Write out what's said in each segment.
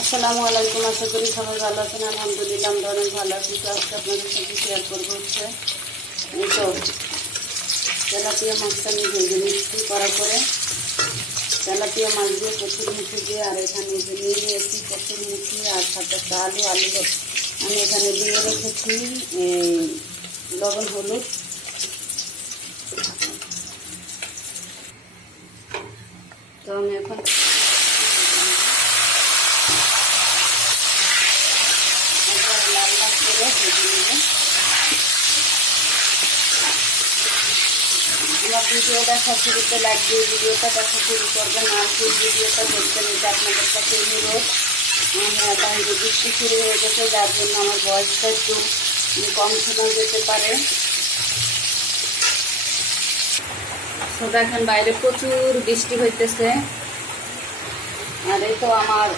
আসসালামু আলাইকুম। আশা করি সবাই ভালো আছেন। আলহামদুলিল্লাহ আমরা অনেক ভালো আছি। তো আজকে আপনাদের সাথে শেয়ার করবো হচ্ছে এই তো তেলাপিয়া মাছটা আমি ভেজে নিচ্ছি করার পরে তেলাপিয়া মাছ দিয়ে কচুর মুখি দিয়ে, আর এখানে যে নিয়ে নিয়েছি কচুর মুখি আর সাথে একটা আলু আমি এখানে দিয়ে রেখেছি লবণ হলুদ। তো আমি এখন লাল লাল করে ভেজে নেব। আমার ভিডিও দেখা শুরুতে লাইক দিয়ে ভিডিওটা দেখা শুরু করবেন, আর সেই ভিডিওটা দেখতে নিতে আপনাদের কাছে অনুরোধ। বাইরে বৃষ্টি শুরু হয়ে গেছে, যার জন্য আমার বয়সটা একটু কম শোনা যেতে পারে। তো দেখেন বাইরে প্রচুর বৃষ্টি হইতেছে, আর এই তো আমার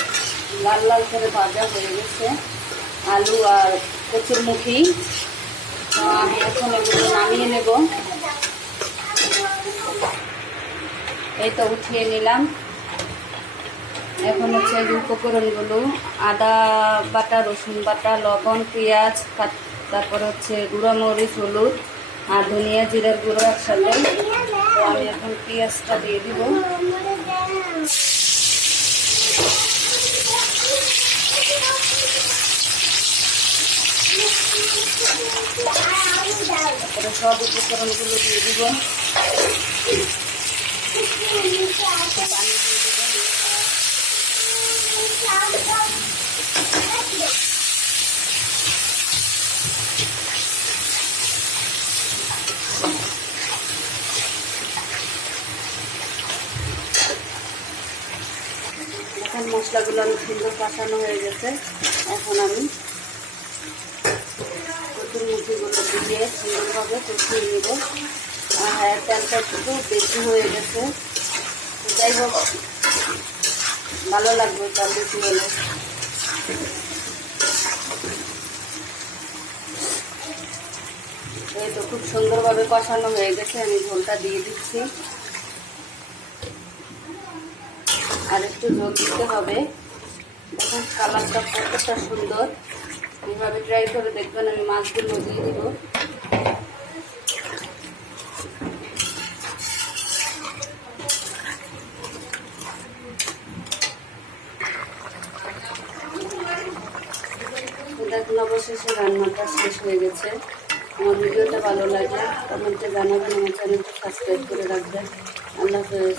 লাল লাল করে ভাজা হয়ে গেছে আলু আর কচুর মুখি। তো আমি এখন এগুলো নামিয়ে নেব। এই তো উঠিয়ে নিলাম। এখন হচ্ছে এই উপকরণগুলো আদা বাটা, রসুন বাটা, লবণ, পেঁয়াজ, তারপর হচ্ছে গুঁড়া মরিচ, হলুদ আর ধনিয়া জিরার গুঁড়ো একসাথে। তো আমি এখন পেঁয়াজটা দিয়ে দিব। তারপরে সব উপকরণগুলো দিয়ে দিব, পানি দিয়ে দিব। এখন মশলাগুলো অনেক সুন্দর কষানো হয়ে গেছে। এখন আমি কচুর মুখিগুলো দিয়ে সুন্দরভাবে কষিয়ে নেব। আর তেলটা একটু বেশি হয়ে গেছে, যাই হোক ভালো লাগবে তেল বেশি হলে। এই তো খুব সুন্দরভাবে কষানো হয়ে গেছে। আমি ঝোলটা দিয়ে দিচ্ছি, আর একটু ঝোল দিতে হবে। দেখুন কালারটা কতটা সুন্দর, এইভাবে ট্রাই করে দেখবেন। আমি মাছগুলো দিয়ে দিব। দেখুন অবশেষে রান্নাটা শেষ হয়ে গেছে। আমার ভিডিওটা ভালো লাগে কমেন্টে জানাবেন, আমার চ্যানেলটা সাবস্ক্রাইব করে রাখবেন। আল্লাহ হাফেজ।